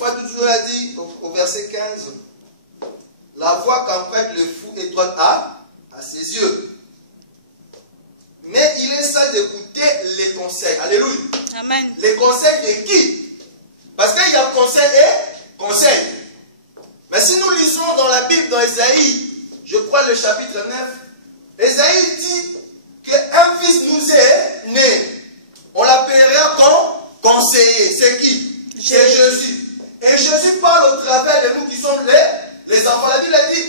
fois toujours a dit au verset 15, la voie qu'emprunte le fou est droite à ses yeux. Mais il est sage d'écouter les conseils. Alléluia. Amen. Les conseils de qui? Parce qu'il y a conseil et conseil. Mais si nous lisons dans la Bible, dans Ésaïe, je crois le chapitre 9, Ésaïe dit qu'un fils nous est né. On l'appellera comme conseiller. C'est qui? C'est Jésus. Et Jésus parle au travers de nous qui sommes les enfants. La Bible a dit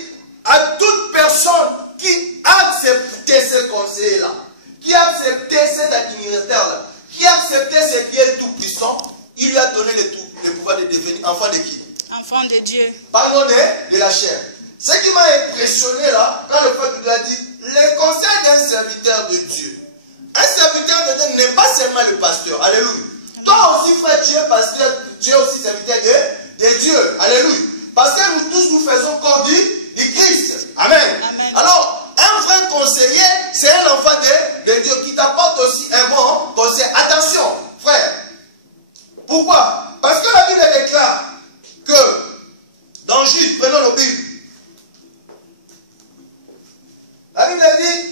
à toute personne qui a accepté ce conseiller-là, qui a accepté cet administrateur-là, qui a accepté ce qui est tout-puissant, il lui a donné le pouvoir de devenir enfant de qui? Enfant de Dieu. Pardon de la chair. Ce qui m'a impressionné là, quand le frère nous a dit, les conseils d'un serviteur de Dieu. Un serviteur de Dieu n'est pas seulement le pasteur. Alléluia. Toi aussi, frère, tu es pasteur, tu es aussi serviteur de Dieu. Alléluia. Parce que nous tous, nous faisons corps du Christ. Amen. Amen. Alors, un vrai conseiller, c'est un enfant de Dieu qui t'apporte aussi un bon conseil. Attention, frère. Pourquoi? Parce que la Bible déclare que dans Jude, prenons nos Bibles. La Bible dit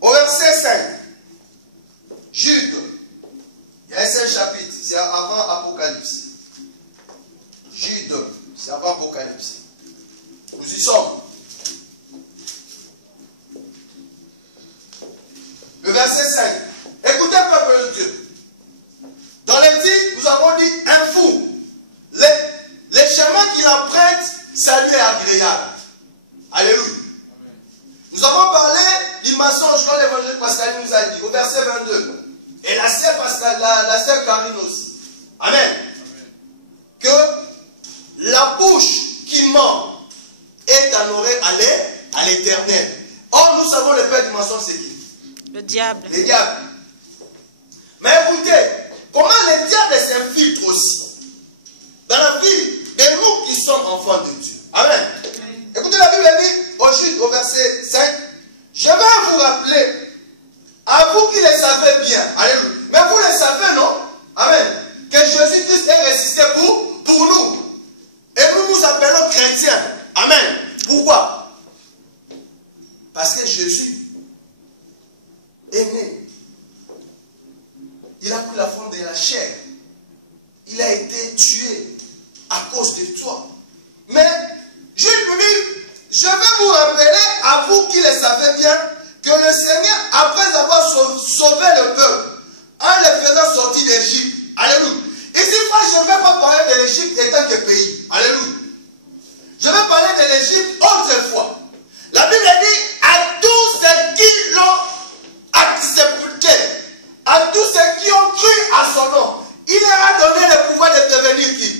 au verset 5, Jude, il y a un seul chapitre, c'est avant Apocalypse. Jude, c'est avant Apocalypse. Nous y sommes. Le verset 5. Écoutez, peuple de Dieu. Dans les titres, nous avons dit un fou. Les chemins qu'il emprunte, ça lui est agréable. Alléluia. Nous avons parlé du mensonge quand l'évangile Pascal nous a dit, au verset 22. Et la sœur Pascal, la sœur Karine aussi. Amen. Que la bouche qui ment est honorée à l'éternel. Or, nous savons le père du mensonge, c'est qui? Le diable. Le diable. Mais écoutez, comment le diable s'infiltre aussi dans la vie de nous qui sommes enfants de Dieu. Amen. Écoutez, la Bible dit au verset 5, je vais vous rappeler, à vous qui le savez bien, alléluia, mais vous le savez, non? Amen. Que Jésus-Christ est ressuscité pour nous. Et nous appelons chrétiens. Amen. Pourquoi? Parce que Jésus est né. Il a pris la forme de la chair. Il a été tué à cause de toi. Mais je vais vous rappeler, à vous qui le savez bien, que le Seigneur, après avoir sauvé le peuple, en le faisant sortir d'Égypte, alléluia. Ici, frère, je ne vais pas parler de l'Égypte étant que pays. Alléluia. Je vais parler de l'Égypte autrefois. La Bible dit à tous ceux qui l'ont accepté, à tous ceux qui ont cru à son nom, il leur a donné le pouvoir de devenir qui?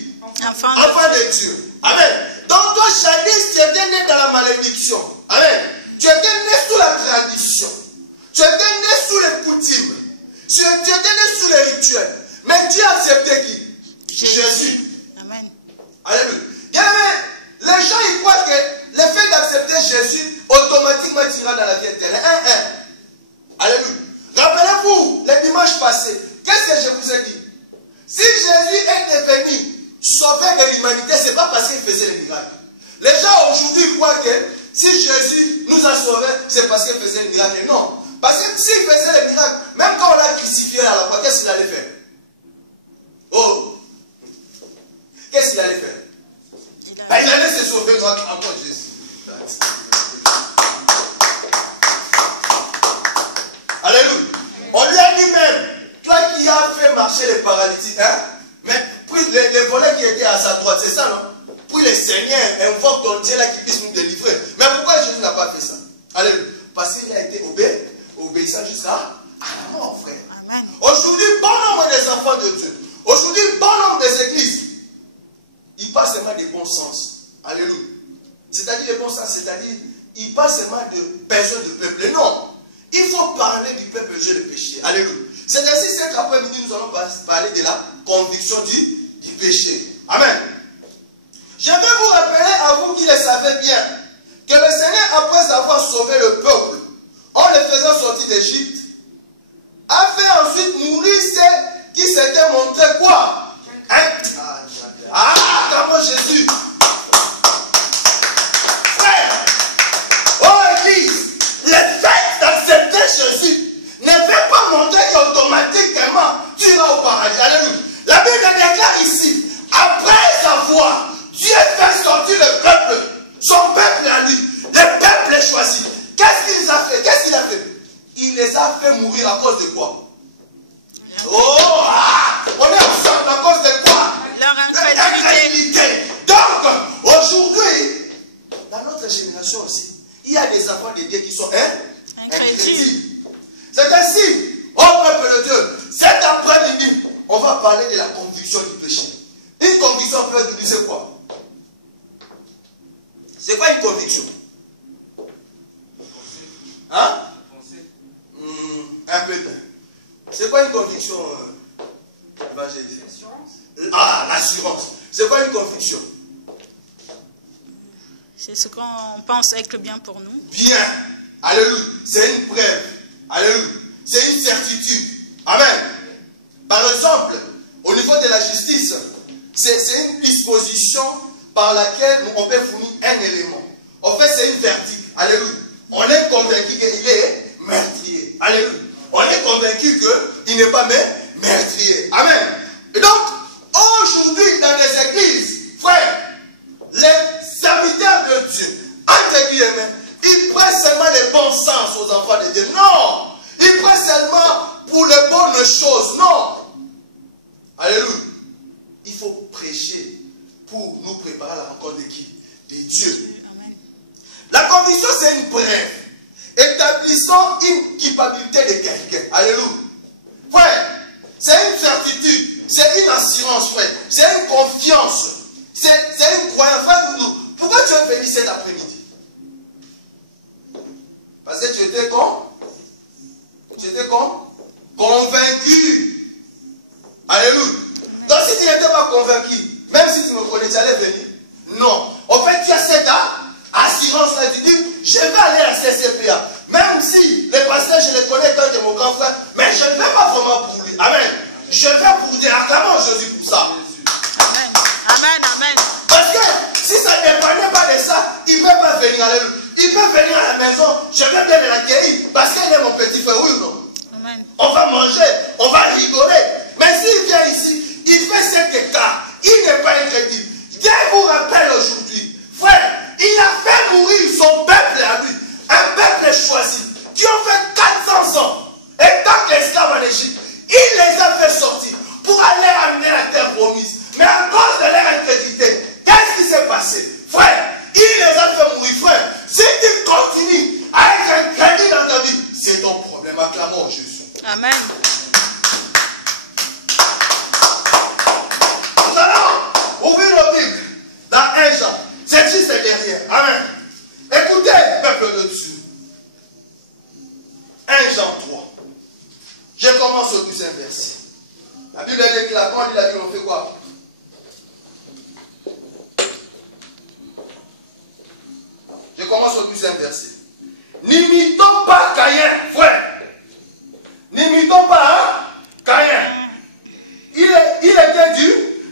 Enfant de Dieu. Amen. Donc toi, jadis, tu étais né dans la malédiction. Amen. Tu étais né sous la tradition. Tu étais né sous les coutumes. Tu étais né sous les rituels. Mais Dieu a accepté qui? Jésus. Amen. Alléluia. Les gens, ils croient que le fait d'accepter Jésus, automatiquement, tu iras dans la vie éternelle. Alléluia. Rappelez-vous, le dimanche passé, qu'est-ce que je vous ai dit? Si Jésus est devenu sauveur de l'humanité, ce n'est pas parce qu'il faisait les miracles. Les gens aujourd'hui croient que si Jésus nous a sauvés, c'est parce qu'il faisait les miracles. Non. Parce que s'il faisait les miracles, même quand on l'a crucifié à la croix, qu'est-ce qu'il allait faire? Oh! Qu'est-ce qu'il allait faire? Il allait se sauver grâce à Jésus. Alléluia. On lui a dit même, toi qui as fait marcher les paralytiques, hein? Mais puis les volets qui étaient à sa droite, c'est ça, non? Puis le Seigneur invoque ton Dieu là qui puisse nous délivrer. Mais pourquoi Jésus n'a pas fait ça? Alléluia. Parce qu'il a été obéissant jusqu'à la mort, frère. Amen. Aujourd'hui, bon nombre des enfants de Dieu, aujourd'hui, bon nombre des églises, ils parlent seulement des bons sens. Alléluia. C'est-à-dire les bons sens, c'est-à-dire, ils parlent seulement de personnes de peuple. Non. Il faut parler du peuple Dieu le péché. Alléluia. C'est ainsi cet après-midi, nous allons parler de la conviction du péché. Amen. Je vais vous rappeler à vous qui le savez bien, que le Seigneur, après avoir sauvé le peuple, en le faisant sortir d'Égypte, a fait ensuite mourir ceux qui s'étaient montrés parler de la conviction du péché. Une conviction, frère, tu dis c'est quoi? C'est quoi une conviction? Hein? Un peu bien. C'est quoi une conviction, évangéliste? Ah, l'assurance. C'est quoi une conviction? C'est ce qu'on pense être bien pour nous. Bien. Alléluia. C'est une preuve. Alléluia. C'est une certitude. Amen. Par exemple, au niveau de la justice, c'est une disposition par laquelle on peut fournir un élément. En fait, c'est une verdict. Alléluia. On est convaincu qu'il est meurtrier. Alléluia. On est convaincu qu'il n'est pas meurtrier. Amen. Et donc, aujourd'hui, dans les églises, frère, les serviteurs de Dieu, entre guillemets, ils prêtent seulement les bons sens aux enfants de Dieu. Non. Ils prêtent seulement pour les bonnes choses. Non. Alléluia. Il faut prêcher pour nous préparer à la rencontre de qui? De Dieu. Amen. La conviction, c'est une preuve établissant une culpabilité de quelqu'un. Alléluia. Frère, c'est une certitude, c'est une assurance, frère. C'est une confiance. C'est une croyance. Frère, pourquoi tu es venu cet après-midi? Parce que tu étais convaincu. Alléluia. Donc si tu n'étais pas convaincu, même si tu me connais, tu allais venir. Non. En fait, tu as cette assurance-là. Tu dis, je vais aller à CCPA. Même si les pasteurs, je les connais tant que mon grand frère, mais je ne vais pas vraiment pour lui. Amen. Je vais pour Dieu. Acclamons Jésus pour ça. Amen. Amen. Amen. Parce que si ça ne dépendait pas de ça, il ne peut pas venir. Alléluia. Il peut venir à la maison, je vais bien l'accueillir parce qu'il est mon petit frère, oui ou non? Amen. On va manger, on va rigoler. Mais s'il vient ici, il fait cet écart. Il n'est pas incrédible. Dieu vous rappelle aujourd'hui, frère, il a fait mourir son peuple à lui. Un peuple choisi, qui ont fait 400 ans, étant qu'esclaves en Égypte. Il les a fait sortir pour aller amener la terre promise. Mais à cause de leur incrédulité, qu'est-ce qui s'est passé? Frère, il les a fait mourir, frère. Si tu continues à être incrédule dans ta vie, c'est ton problème. Acclamons Jésus. Amen. Nous allons ouvrir nos Bibles dans 1 Jean. C'est juste derrière. Amen. Écoutez, peuple de Dieu. 1 Jean 3. Je commence au 12e verset. La Bible est déclarée. Quand on lit la Bible, on fait quoi? Je commence au 12e verset. N'imitons pas Caïn, frère. N'imitons pas Caïn. Il était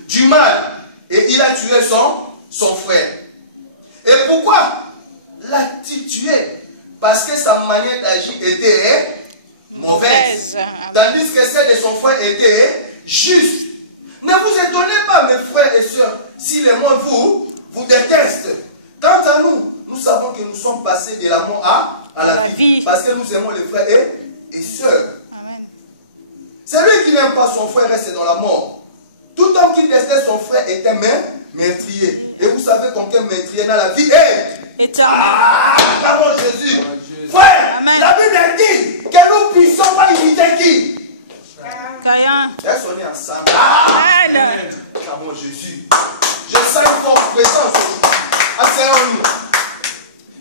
du mal et il a tué son frère. Et pourquoi l'a-t-il tué? Parce que sa manière d'agir était mauvaise. Tandis que celle de son frère était juste. Ne vous étonnez pas, mes frères et sœurs, si le monde vous déteste. Quant à nous, nous savons que nous sommes passés de la mort à la vie. Parce que nous aimons les frères et sœurs. Amen. Celui qui n'aime pas son frère reste dans la mort. Tout homme qui déteste son frère est un meurtrier. Et vous savez qu'aucun meurtrier dans la vie est. Ah, pardon Jésus. Frère, Amen. la Bible dit que nous ne puissions pas imiter qui? Caïn. Est-ce qu'on est ensemble? Amen. Pardon Jésus. Je sens une forte présence aujourd'hui. Asseyons-nous.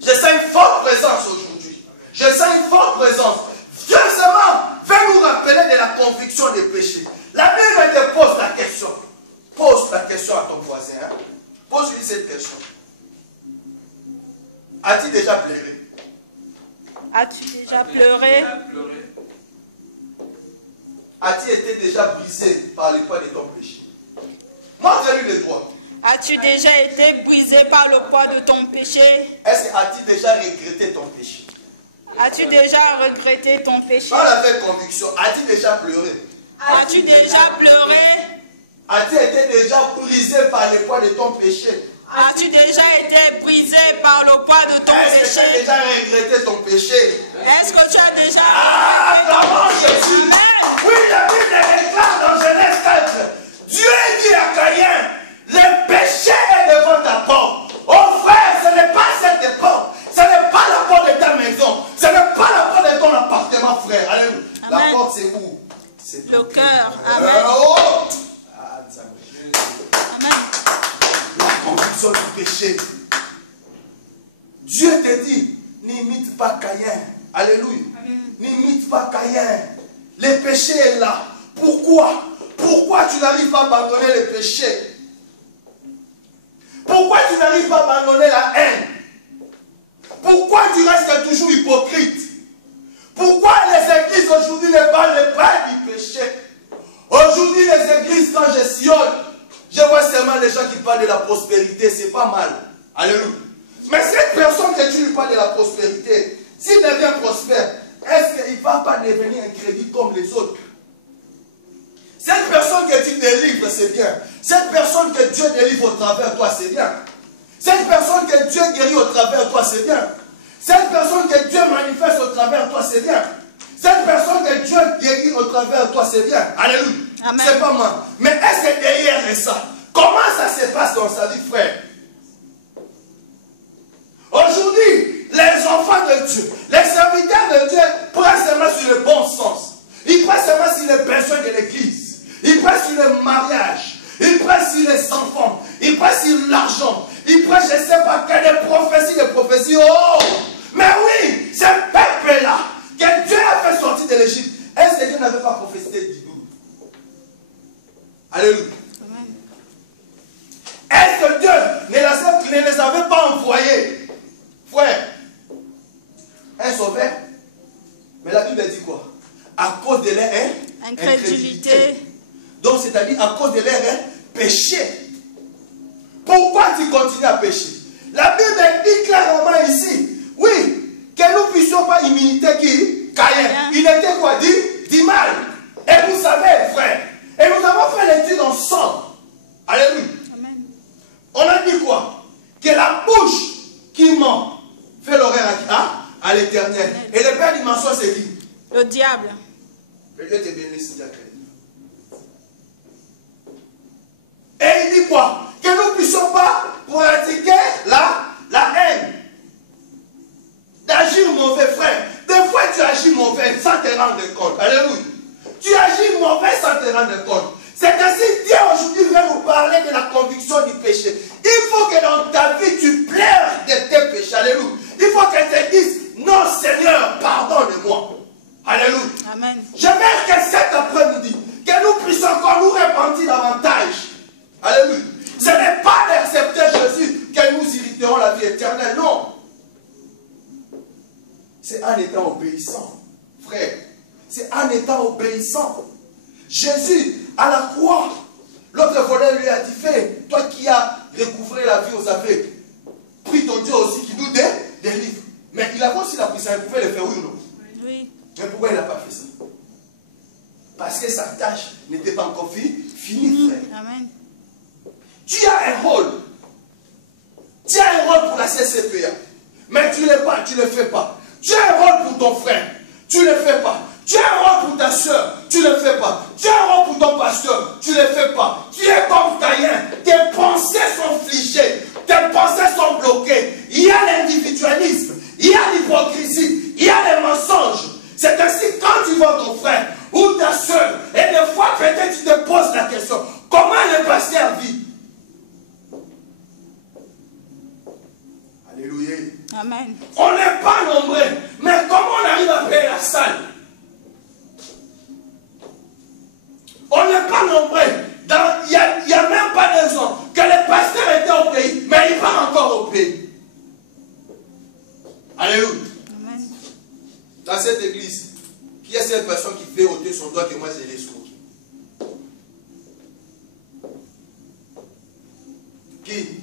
Je sens une forte présence aujourd'hui. Je sens une forte présence. Dieu seulement veut nous rappeler de la conviction des péchés. La Bible te pose la question. Pose la question à ton voisin. Hein? Pose-lui cette question. As-tu déjà pleuré? As-tu déjà pleuré? As-tu été déjà brisé par le poids de ton péché? Montre-lui les doigts. As-tu déjà été brisé par le poids de ton péché? Est-ce que as-tu déjà regretté ton péché? As-tu déjà regretté ton péché? Par la conviction, as-tu déjà pleuré? As-tu déjà pleuré? As-tu été déjà brisé par le poids de ton péché? As-tu déjà été brisé par le poids de ton Est-ce que tu as péché? déjà regretté ton péché? Est-ce que tu as déjà Comment Jésus? Amen. Oui, la Bible déclare dans Genèse 4. Dieu dit à Caïn, le péché est devant ta porte. Oh frère, ce n'est pas cette porte. Ce n'est pas la porte de ta maison. Ce n'est pas la porte de ton appartement, frère. Alléluia. La porte, c'est où? C'est Le cœur. Amen. Oh, péché. Dieu te dit, n'imite pas Caïn. Alléluia. N'imite pas Caïn. Le péché est là. Pourquoi? Pourquoi tu n'arrives pas à abandonner le péché? Pourquoi tu n'arrives pas à abandonner la haine? Pourquoi tu restes toujours hypocrite? Pourquoi les églises aujourd'hui ne parlent pas du péché? Aujourd'hui, les églises, quand je sillonne, je vois seulement les gens qui parlent de la prospérité. C'est pas mal. Alléluia. Mais cette personne que tu lui parles de la prospérité, s'il devient prospère, est-ce qu'il ne va pas devenir un crédit comme les autres? Cette personne que tu délivres, c'est bien. Cette personne que Dieu délivre au travers de toi, c'est bien. Cette personne que Dieu guérit au travers de toi, c'est bien. Cette personne que Dieu manifeste au travers de toi, c'est bien. Cette personne que Dieu guérit au travers de toi, c'est bien. Alléluia. C'est pas moi. Mais est-ce que derrière ça, comment ça se passe dans sa vie, frère? Aujourd'hui, les enfants de Dieu, les serviteurs de Dieu prennent seulement sur le bon sens. Ils prennent seulement sur les besoins de l'église. Ils prennent sur le mariage. Ils prennent sur les enfants. Ils prennent sur l'argent. Ils prennent, je ne sais pas, qu'il y a des prophéties. Oh! Mais oui, ce peuple-là, que Dieu a fait sortir de l'Égypte, est-ce que Dieu n'avait pas prophétisé d'Ibou? Alléluia. Est-ce que Dieu ne les avait pas envoyés, frère, un sauveur? Mais la Bible dit quoi? À cause de leur incrédulité. Donc, c'est-à-dire à cause de leur péché. Pourquoi tu continues à pécher? La Bible dit clairement ici, oui, que nous ne puissions pas imiter qui? Caïn. Il était quoi? Dit mal. Et vous savez, frère, et nous avons fait l'étude ensemble. Alléluia. Amen. On a dit quoi? Que la bouche qui ment fait l'horaire à l'Éternel. Et le père du mensonge, c'est qui? Le diable. Que Dieu te bénisse, Dieu. Et il dit quoi? Que nous ne puissions pas pratiquer la haine. D'agir mauvais, frère. Des fois, tu agis mauvais sans te rendre compte. Alléluia. Tu agis mauvais sans te rendre compte. C'est ainsi que Dieu aujourd'hui vient nous parler de la conviction du péché. Il faut que dans ta vie, tu pleures de tes péchés. Alléluia. Il faut que tu te dises, non Seigneur, pardonne-moi. Alléluia. Amen. J'aimerais que cet après-midi, que nous puissions encore nous repentir davantage. Alléluia. Ce n'est pas d'accepter Jésus que nous irriterons la vie éternelle. Non. C'est en étant obéissant, frère. C'est en étant obéissant. Jésus, à la croix, l'autre volet lui a dit, fais, toi qui as recouvré la vie aux aveugles, prie ton Dieu aussi qui nous délivre. Mais il a aussi la puissance, il pouvait le faire, oui ou non? Oui. Mais pourquoi il n'a pas fait ça? Parce que sa tâche n'était pas encore finie, frère. Amen. Tu as un rôle. Tu as un rôle pour la CCPA. Mais tu ne le fais pas. Tu as un rôle pour ton frère. Tu ne le fais pas. Tu as un rôle pour ta soeur. Tu ne le fais pas. Tu as un rôle pour ton pasteur. Tu ne le fais pas. Tu es comme Caïn. Tes pensées sont figées. Tes pensées sont bloquées. Il y a l'individualisme. Il y a l'hypocrisie. Il y a les mensonges. C'est ainsi quand tu vois ton frère ou ta soeur, et des fois peut-être tu te poses la question, comment le pasteur vit? Alléluia. Amen. On n'est pas nombreux, mais comment on arrive à payer la salle? On n'est pas nombreux. Il n'y a même pas 2 ans que le pasteur était au pays, mais il part encore au pays. Alléluia. Amen. Dans cette église, qui est cette personne qui fait ôter son doigt que moi j'ai l'escroc? Qui?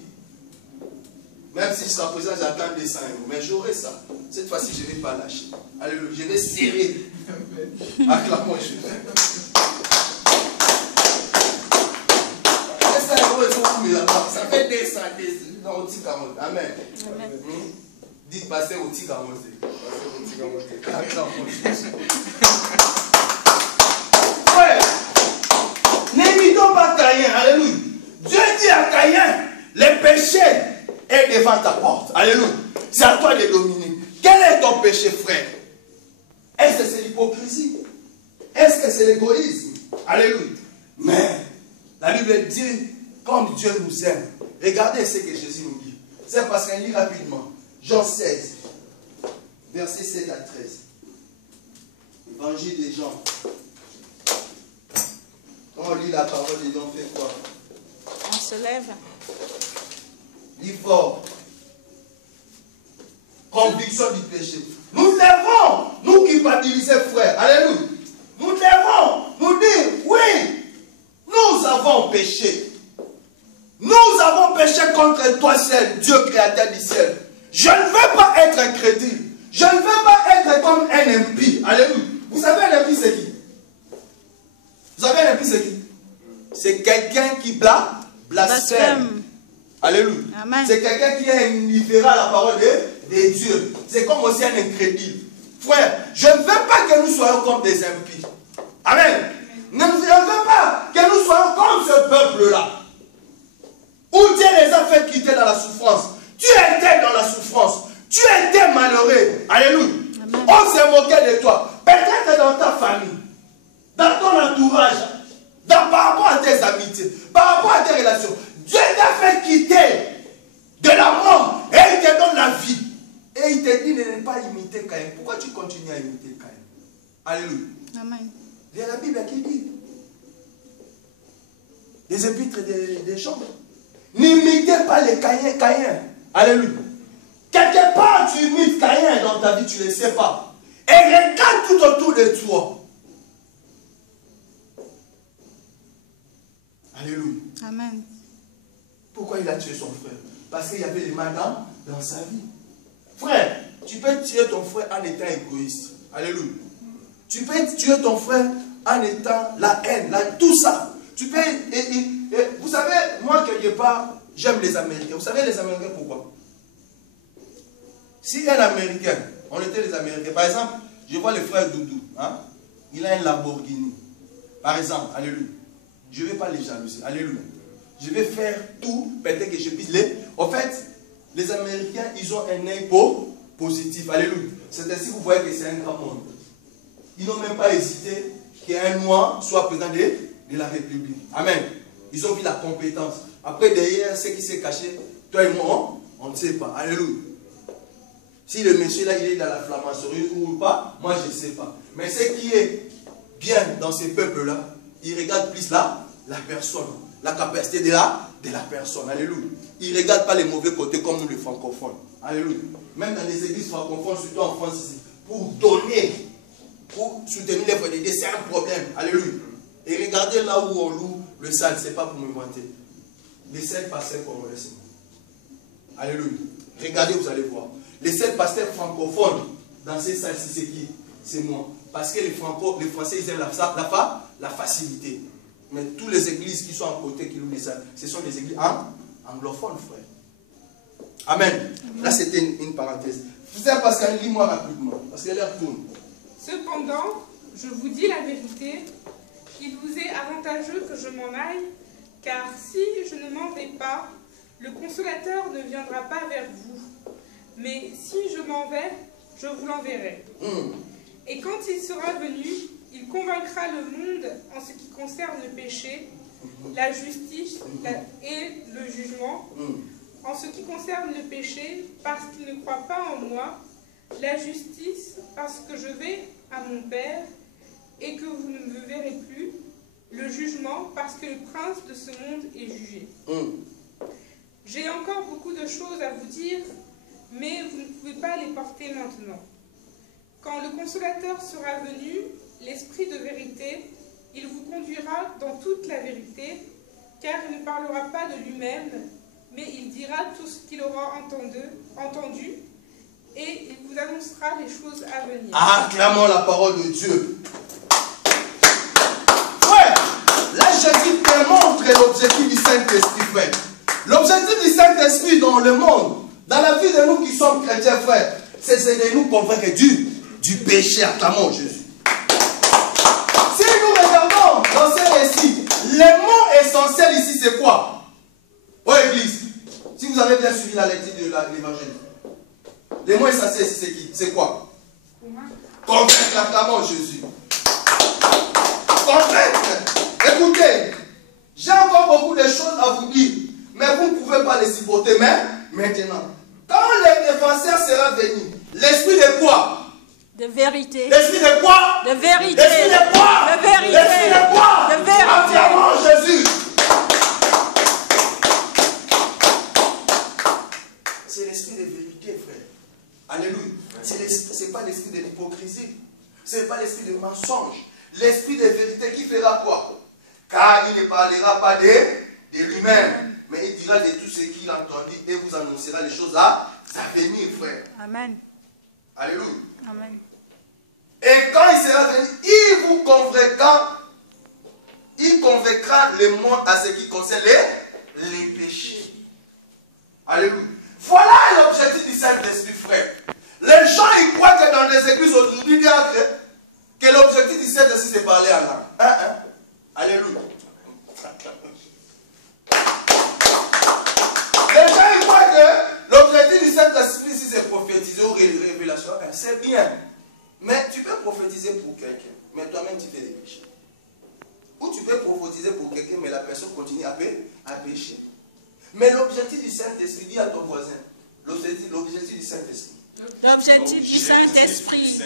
Même si jusqu'à présent j'attends des 100 €, mais j'aurai ça. Cette fois-ci, je ne vais pas lâcher. Alléluia. Je vais serrer. Acclamons Jésus. Ça fait des 100 €. Amen. Amen. Dites passer au tigre à monter. Frère, n'évitons pas Caïn. Alléluia. Dieu dit à Caïn, le péché est devant ta porte. Alléluia. C'est à toi de dominer. Quel est ton péché, frère? Est-ce que c'est l'hypocrisie? Est-ce que c'est l'égoïsme? Alléluia. Mais la Bible dit, comme Dieu nous aime, regardez ce que Jésus nous dit. C'est parce qu'on lit rapidement. Jean 16, versets 7 à 13. Évangile des Jean. Quand on lit la parole de Dieu, on fait quoi? On se lève. Lis fort. Conviction du péché. Nous devons nous culpabiliser, frère. Alléluia. Nous devons nous dire, oui, nous avons péché. Nous avons péché contre toi seul, Dieu créateur du ciel. Je ne veux pas être incrédule. Je ne veux pas être comme un impie. Alléluia. Vous savez un impie c'est qui? Vous savez un impie c'est qui? C'est quelqu'un qui blasphème. Alléluia. C'est quelqu'un qui est indifférent à la parole de Dieu. C'est comme aussi un incrédule. Frère, je ne veux pas que nous soyons comme des impies. Amen. Je ne veux pas que nous soyons comme ce peuple-là. Où Dieu les a fait quitter dans la souffrance. Tu étais dans la souffrance. Tu étais malheureux. Alléluia. Amen. On s'est moqué de toi. Peut-être dans ta famille, dans ton entourage, par rapport à tes amitiés, par rapport à tes relations. Dieu t'a fait quitter de la mort et il te donne la vie. Et il te dit de ne pas imiter Caïn. Pourquoi tu continues à imiter Caïn? Alléluia. Amen. Il y a la Bible qui dit. Les épîtres des chambres. N'imitez pas les Caïns. Alléluia. Quelque part tu imites Caïn dans ta vie, tu ne le sais pas. Et regarde tout autour de toi. Alléluia. Amen. Pourquoi il a tué son frère? Parce qu'il y avait les mal dans sa vie. Frère, tu peux tuer ton frère en étant égoïste. Alléluia. Tu peux tuer ton frère en étant la haine, tout ça. Tu peux... vous savez, moi quelque part, j'aime les Américains. Vous savez les Américains pourquoi? Si un Américain, on était les Américains, par exemple, je vois le frère Doudou, hein? Il a un Lamborghini. Par exemple, alléluia. Je ne vais pas les jalouser, alléluia. Je vais faire tout, peut-être que je puisse les... En fait, les Américains, ils ont un œil positif, alléluia. C'est ainsi que vous voyez que c'est un grand monde. Ils n'ont même pas hésité qu'un noir soit président de la République. Amen. Ils ont vu la compétence. Après, derrière, ce qui s'est caché, toi et moi, on ne sait pas. Alléluia. Si le monsieur là, il est dans la franc-maçonnerie ou pas, moi je ne sais pas. Mais ce qui est bien dans ces peuples-là, ils regardent plus la personne, la capacité de la personne. Alléluia. Ils ne regardent pas les mauvais côtés comme nous les francophones. Alléluia. Même dans les églises francophones, surtout en France ici, pour donner, pour soutenir les frères de Dieu, c'est un problème. Alléluia. Et regardez là où on loue le salle, ce n'est pas pour me vanter. Les 7 pasteurs congolais, c'est moi. Alléluia. Regardez, vous allez voir. Les 7 pasteurs francophones dans ces salles-ci, c'est qui? C'est moi. Parce que les Français, ils aiment la facilité. Mais toutes les églises qui sont à côté, qui louent les salles, ce sont des églises anglophones, frère. Amen. Là, c'était une parenthèse. C'est parce qu'elle lit moi rapidement. Parce qu'elle retourne. Cependant, je vous dis la vérité, il vous est avantageux que je m'en aille, car si je ne m'en vais pas, le consolateur ne viendra pas vers vous. Mais si je m'en vais, je vous l'enverrai. Et quand il sera venu, il convaincra le monde en ce qui concerne le péché, la justice et le jugement. En ce qui concerne le péché, parce qu'il ne croit pas en moi, la justice, parce que je vais à mon Père et que vous ne me verrez plus, le jugement, parce que le prince de ce monde est jugé. J'ai encore beaucoup de choses à vous dire, mais vous ne pouvez pas les porter maintenant. Quand le consolateur sera venu, l'Esprit de vérité, il vous conduira dans toute la vérité, car il ne parlera pas de lui-même, mais il dira tout ce qu'il aura entendu, et il vous annoncera les choses à venir. Acclamons la parole de Dieu. Frère, là Jésus démontre l'objectif du Saint-Esprit, frère. L'objectif du Saint-Esprit dans le monde, dans la vie de nous qui sommes chrétiens, frère, c'est de nous convaincre du péché. Acclamons Jésus. Si nous regardons dans ce récit, le mot essentiel ici, c'est quoi? Oh Église, si vous avez bien suivi la lecture de l'évangile, le mot essentiel ici, c'est qui? C'est quoi? Convaincre. Acclamons Jésus. Convaincre. Écoutez, j'ai encore beaucoup de choses à vous dire, mais vous ne pouvez pas les supporter, mais Maintenant, quand le défenseur sera venu, l'esprit de quoi? De vérité. L'esprit de quoi? De vérité. L'esprit de quoi? De vérité. L'esprit de quoi? De vérité. Acclamons Jésus. C'est l'esprit de vérité, frère. Alléluia. Ce n'est pas l'esprit de l'hypocrisie. Ce n'est pas l'esprit de mensonge. L'esprit de vérité qui fera quoi? Car il ne parlera pas de lui-même, mais il dira de tout ce qu'il a entendu et vous annoncera les choses à venir, frère. Amen. Alléluia. Amen. Et quand il sera venu, il vous convaincra, le monde à ce qui concerne les péchés. Alléluia. Voilà l'objectif du Saint-Esprit, frère. Les gens, ils croient que dans les églises aujourd'hui, que l'objectif du Saint-Esprit, c'est parler en langue. Alléluia. Les gens, ils croient que l'objectif du Saint-Esprit, si c'est prophétiser ou révélation, c'est bien. Mais tu peux prophétiser pour quelqu'un, mais toi-même, tu fais des péchés. Ou tu peux prophétiser pour quelqu'un, mais la personne continue à pécher. Mais l'objectif du Saint-Esprit, dis à ton voisin, l'objectif du Saint-Esprit. L'objectif du Saint-Esprit,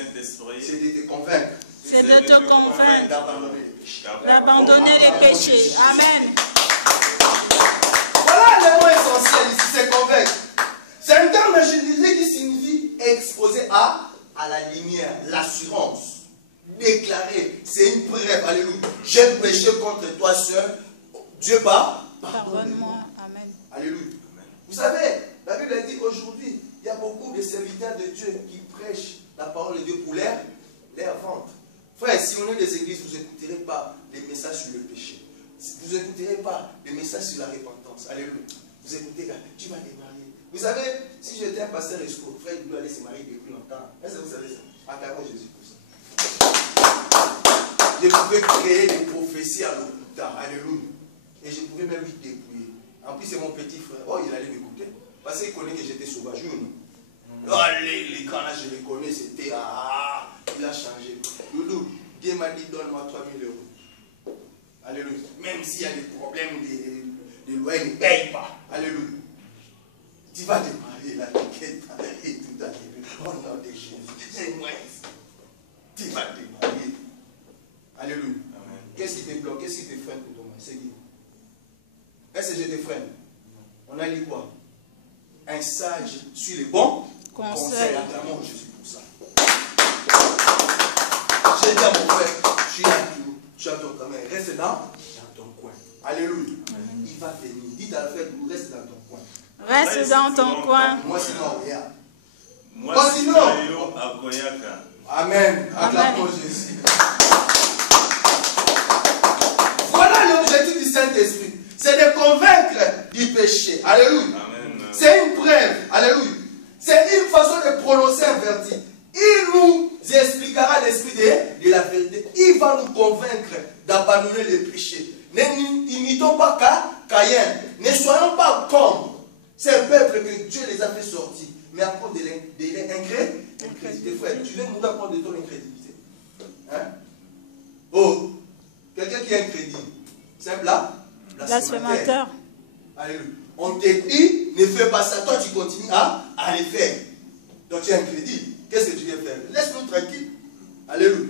c'est de te convaincre. c'est de te convaincre D'abandonner les péchés. d'abandonner les péchés. Amen. Voilà le mot essentiel ici, c'est convaincre. C'est un terme juridique qui signifie exposer à la lumière, l'assurance. Déclarer, c'est une preuve. Alléluia. J'ai péché contre toi, sœur. Dieu pardonne-moi. Amen. Alléluia. Vous savez, la Bible dit aujourd'hui, il y a beaucoup de serviteurs de Dieu qui prêchent la parole de Dieu pour leur vente. Frère, si on est des églises, vous n'écouterez pas les messages sur le péché. Vous n'écouterez pas les messages sur la repentance. Alléluia. Vous écoutez, tu vas te marier. Vous savez, si j'étais un pasteur escroc, frère, il doit aller se marier depuis longtemps. Est-ce que vous savez ça? Acclamons Jésus pour ça. Je pouvais créer des prophéties à l'hôpital. Alléluia. Et je pouvais même lui dépouiller. En plus, c'est mon petit frère. Oh, il allait m'écouter. Parce qu'il connaît que j'étais sauvage. Oh, les grands là, je les connais, c'était. Il a changé. Loulou, Dieu m'a dit donne-moi 3 000 €. Alléluia. Même s'il y a des problèmes de loyer, il ne paye pas. Alléluia. Tu vas te marier là, t'inquiète pas. Et tout à l'heure. Au nom de Jésus. C'est moi. Tu vas te marier. Alléluia. Qu'est-ce qui te bloque? Qu'est-ce qui te freine pour ton mari? C'est qui? Est-ce que je te freine? On a dit quoi? Un sage sur les bons conseils. Acclamons Jésus pour ça. J'ai dit à mon frère, je suis là, tu as ton travail, reste dans ton coin. Alléluia. Il va venir. Dites à la frère, reste dans ton coin. Reste dans ton coin. Moi sinon, regarde. Moi sinon. Amen. Acclamons Jésus. Voilà l'objectif du Saint-Esprit. C'est de convaincre du péché. Alléluia. C'est une preuve. Alléluia. C'est une façon de prononcer un verdict. Il nous expliquera l'esprit de la vérité. Il va nous convaincre d'abandonner les péchés. N'imitons pas Caïn. Ne soyons pas comme ces peuples que Dieu les a fait sortir. Mais à cause de l'incrédulité. Frère, tu veux mourir à cause de ton incrédulité. Hein? Oh, quelqu'un qui est incrédule. C'est blasphémateur. Alléluia. On te dit, ne fais pas ça. Toi, tu continues à le faire. Donc, tu es incrédule. Qu'est-ce que tu viens faire? Laisse-nous tranquille. Alléluia.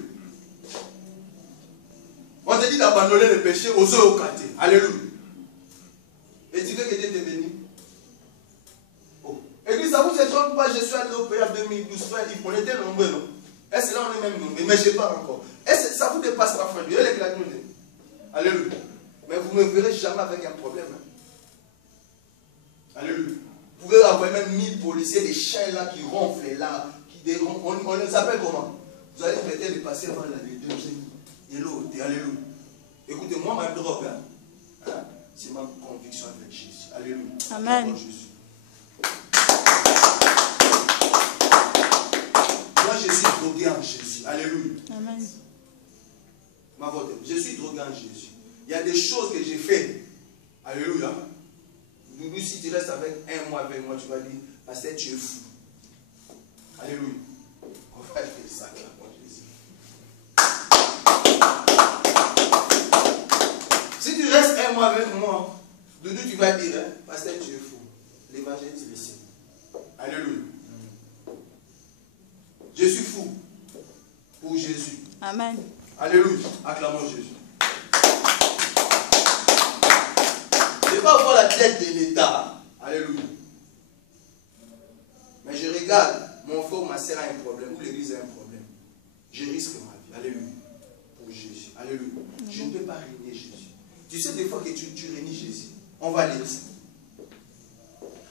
On te dit d'abandonner le péché aux eaux au quartier. Alléluia. Et tu veux que Dieu te bénisse? Oh. Et puis, ça vous étonne pas, je suis allé au pays en 2012. Frère, on était nombreux, non? Est-ce que là, on est même nombreux? Mais je n'ai pas encore. Est-ce que ça vous dépasse pas, frère? Alléluia. Mais vous ne me verrez jamais avec un problème. Hein? Alléluia. Vous pouvez avoir même 1000 policiers, des chiens là qui ronflent là. On les appelle comment? Vous allez peut-être les passer avant les deux et l'autre. Alléluia. Écoutez, moi, ma drogue, c'est ma conviction avec Jésus. Alléluia. Amen. Moi, je suis drogué en Jésus. Alléluia. Amen. Je suis drogué en Jésus. Il y a des choses que j'ai fait. Alléluia. Doudou, si tu restes avec un mois avec moi, tu vas dire, pasteur, tu es fou. Alléluia. On va faire ça, là, pour Jésus. Si tu restes un mois avec moi, Doudou, tu vas dire, pasteur, tu es fou. l'évangéliste le sait. Alléluia. Je suis fou pour Jésus. Amen. Alléluia. Acclamons Jésus. Je ne vais pas avoir la tête de l'État. Alléluia. Mais je regarde, mon frère ou ma soeur a un problème, ou l'église a un problème. Je risque ma vie. Alléluia. Pour Jésus. Alléluia. Je ne peux pas régner Jésus. Tu sais, des fois que tu régnes Jésus. On va lire ça.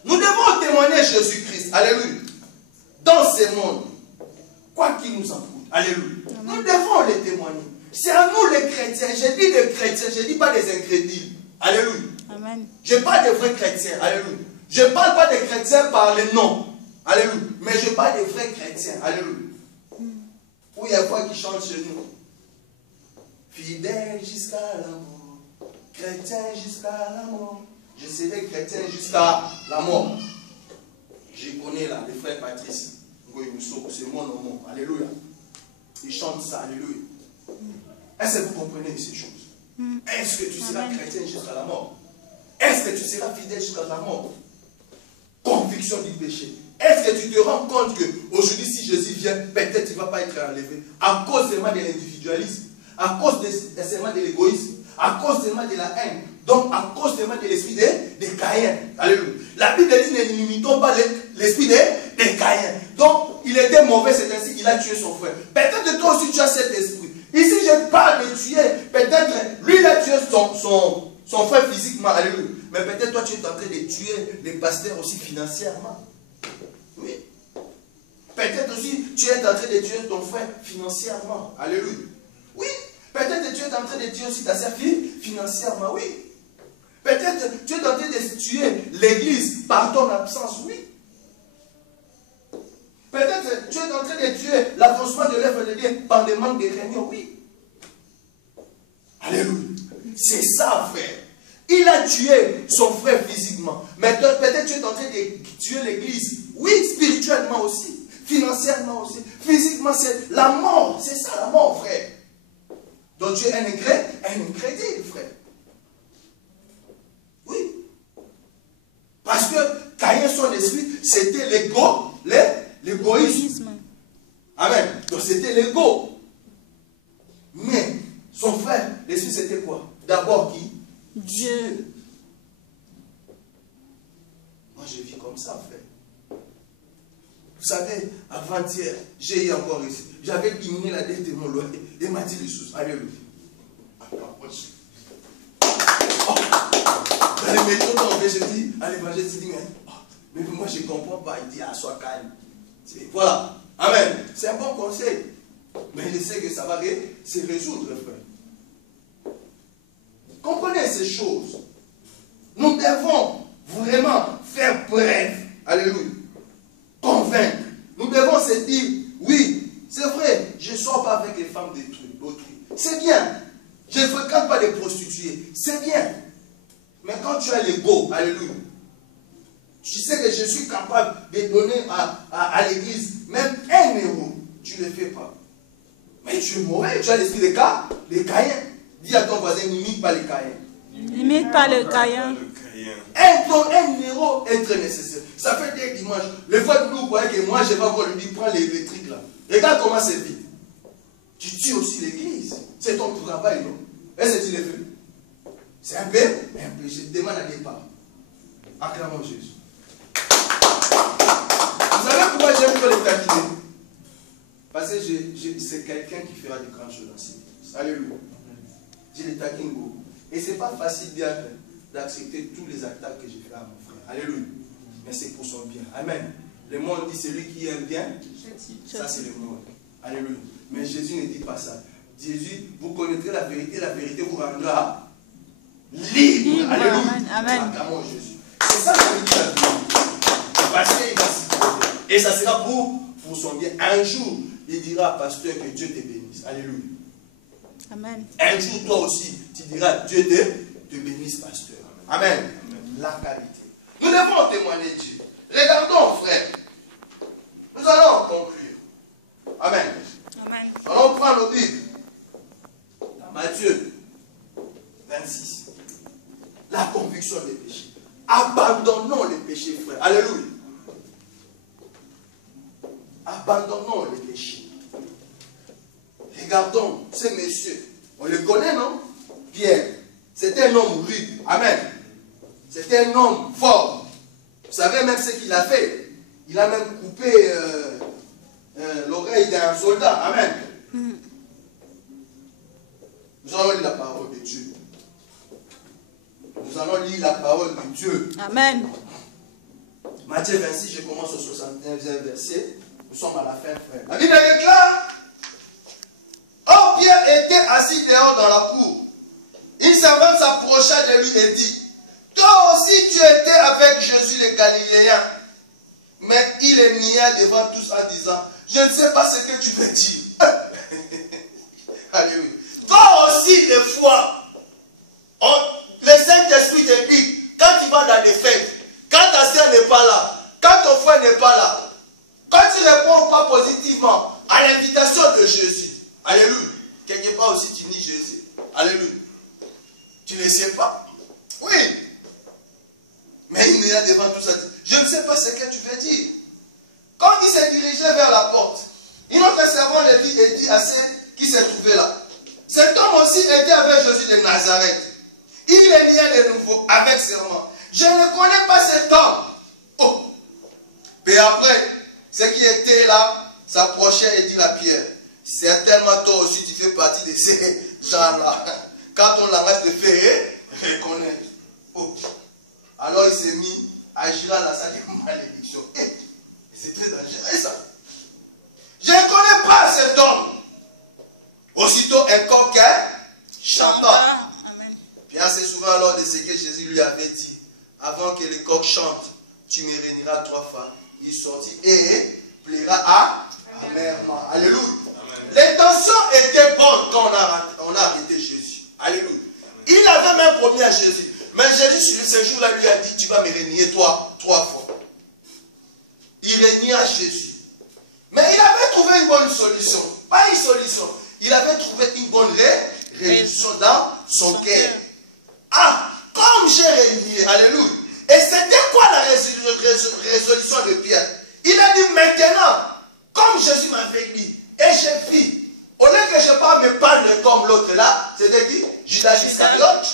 Nous devons témoigner Jésus-Christ. Alléluia. Dans ce monde. Quoi qu'il nous en coûte. Alléluia. Amen. Nous devons les témoigner. C'est à nous les chrétiens. Je dis les chrétiens, je ne dis pas des incrédules. Alléluia. Amen. Je parle des vrais chrétiens. Alléluia. Je ne parle pas des chrétiens par les noms. Alléluia. Mais je parle des vrais chrétiens. Alléluia. Où il y a quoi qui change chez nous. Fidèle jusqu'à la mort. Chrétien jusqu'à la mort. Je serai chrétien jusqu'à la mort. Je connais là, les frères Patrice. C'est mon nom. Alléluia. Ils chantent ça. Alléluia. Est-ce que vous comprenez ces choses? Est-ce que tu seras chrétien jusqu'à la mort? Est-ce que tu seras fidèle jusqu'à la mort? Conviction du péché. Est-ce que tu te rends compte qu'aujourd'hui, si Jésus vient, peut-être tu ne vas pas être enlevé à cause seulement de l'individualisme, à cause seulement de l'égoïsme, à cause seulement de la haine, donc à cause seulement de l'esprit des Caïns. Alléluia. La Bible dit ne limitons pas l'esprit des Caïns. Donc, il était mauvais, c'est ainsi qu'il a tué son frère. Peut-être toi aussi tu as cet esprit. Ici, je parle de tuer. Peut-être lui, il a tué son frère physiquement. Alléluia. Mais peut-être toi, tu es en train de tuer les pasteurs aussi financièrement. Oui. Peut-être aussi, tu es en train de tuer ton frère financièrement. Alléluia. Oui. Peut-être que tu es en train de tuer aussi ta sœur financièrement. Oui. Peut-être tu es en train de tuer l'église par ton absence. Oui. Peut-être tu es en train de tuer l'avancement de l'œuvre de Dieu par des manques de réunions. Oui. Alléluia. C'est ça, frère. Il a tué son frère physiquement. Mais peut-être tu es en train de tuer l'église. Oui, spirituellement aussi. Financièrement aussi. Physiquement, c'est la mort. C'est ça la mort, frère. Donc tu es un incrédule, frère. Oui. Parce que Caïn, son esprit, c'était l'égoïsme. Amen. Donc c'était l'ego. Mais son frère, l'esprit, c'était quoi? D'abord qui? Dieu. Moi, je vis comme ça, frère. Vous savez, avant-hier, j'ai eu encore ici. J'avais diminué la dette de mon loyer. Et m'a dit les choses. Alléluia. Oh. Dans les méthodes, je dis à l'évangéliste, mais moi, je ne comprends pas. Il dit, sois calme. Voilà. Amen. C'est un bon conseil. Mais je sais que ça va se résoudre, frère. Comprenez ces choses. Nous devons vraiment faire preuve. Alléluia. Convaincre. Nous devons se dire, oui, c'est vrai, je ne sors pas avec les femmes d'autrui. C'est bien. Je ne fréquente pas des prostituées. C'est bien. Mais quand tu as l'ego, alléluia, tu sais que je suis capable de donner à l'église même 1 euro. Tu ne le fais pas. Mais tu es mauvais, tu as l'esprit des Caïns. Dis à ton voisin, n'imite pas les Caïns. N'imite pas le Caïn. 1 euro est très nécessaire. Ça fait des dimanches. Le fois que vous voyez que moi, je vais encore lui dire, prends les trucs là. Regarde comment c'est vite. Tu tues aussi l'église. C'est ton travail, non? Est-ce que tu le fais? C'est un peu, mais un peu. Je te demande à départ. Acclamons Jésus. Vous savez pourquoi j'aime pas les taquiner? Parce que c'est quelqu'un qui fera de grandes choses dans cette vie. Alléluia. Je les taquine beaucoup. Et ce n'est pas facile d'accepter tous les attaques que j'ai fait à mon frère. Alléluia. Mais c'est pour son bien. Amen. Le monde dit celui qui aime bien, ça c'est le monde. Alléluia. Mais Jésus ne dit pas ça. Jésus, vous connaîtrez la vérité vous rendra libre. Alléluia. Amen. Acclamons Jésus. C'est ça que veut dire la vérité. Parce qu'il va s'y trouver. Et ça sera pour son bien. Un jour, il dira, pasteur, que Dieu te bénisse. Alléluia. Amen. Un jour, toi aussi, tu diras, Dieu te bénisse, pasteur. Amen. Amen. La qualité. Nous devons témoigner Dieu. Regardons, frère. Nous allons conclure. Amen. Amen. Allons prendre nos Bibles. Dans Matthieu 26. La conviction des péchés. Abandonnons les péchés, frère. Alléluia. Abandonnons les péchés. Regardons ces messieurs. On les connaît, non? Pierre. C'était un homme rude. Amen. C'était un homme fort. Vous savez même ce qu'il a fait. Il a même coupé l'oreille d'un soldat. Amen. Nous allons lire la parole de Dieu. Nous allons lire la parole de Dieu. Amen. Matthieu 26, je commence au 69e verset. Nous sommes à la fin, frère. La Bible déclare: Or Pierre était assis dehors dans la cour. Une servante s'approcha de lui et dit: Toi aussi tu étais avec Jésus le Galiléen. Mais il est nia devant tous en disant: Je ne sais pas ce que tu veux dire. Alléluia. Toi aussi, des fois, le Saint-Esprit te dit, quand tu vas dans des fêtes, quand ta soeur n'est pas là, quand ton frère n'est pas là, quand tu ne réponds pas positivement à l'invitation de Jésus, alléluia, quelque part aussi tu nies Jésus, alléluia, tu ne sais pas, oui, mais il est là devant tout ça, je ne sais pas ce que tu veux dire. Quand il s'est dirigé vers la porte, une autre servante le vit et dit à ceux qui se trouvaient là: Cet homme aussi était avec Jésus de Nazareth. Il est lié de nouveau avec serment. Je ne connais pas cet homme. Oh. Et après, ceux qui étaient là s'approchaient et dit à Pierre: Certainement toi aussi tu fais partie de ces gens-là. Quand ton langage te fait reconnaître. Oh. Alors il s'est mis à agir à la salle de malédiction. C'est très dangereux ça. Je ne connais pas cet homme. Aussitôt un coq chanta. Pierre s'est souvent alors de ce que Jésus lui avait dit: Avant que le coq chante, tu me réuniras 3 fois. Il sortit et plaira amèrement. Alléluia. L'intention était bonne quand on a arrêté Jésus. Alléluia. Il avait même promis à Jésus. Mais Jésus, sur ce jour-là, lui a dit: Tu vas me régner 3 fois. Il régna Jésus. Mais il avait trouvé une bonne solution. Pas une solution. Il avait trouvé une bonne résolution dans son cœur. Ah, comme j'ai régné, alléluia. Et c'était quoi la résolution de Pierre? Il a dit: Maintenant, comme Jésus m'avait dit, et j'ai vu, au lieu que je parle me parle comme l'autre là, c'est-à-dire Judas Iscariote.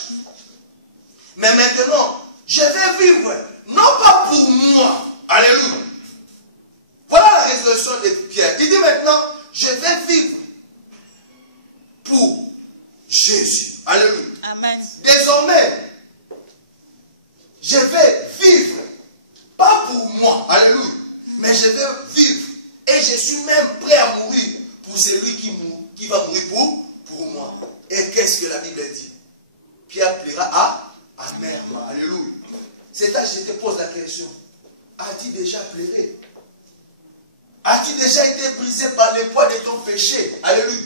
Mais maintenant, je vais vivre, non pas pour moi, alléluia. Voilà la résolution de Pierre. Il dit maintenant: Je vais vivre pour Jésus. Alléluia. Amen. Désormais, je vais vivre, pas pour moi, alléluia, mais je vais vivre. Et je suis même prêt à mourir pour celui qui va mourir pour moi. Et qu'est-ce que la Bible dit? Pierre plaira amèrement. Alléluia. C'est là que je te pose la question: as-tu déjà pleuré? As-tu déjà été brisé par le poids de ton péché? Alléluia.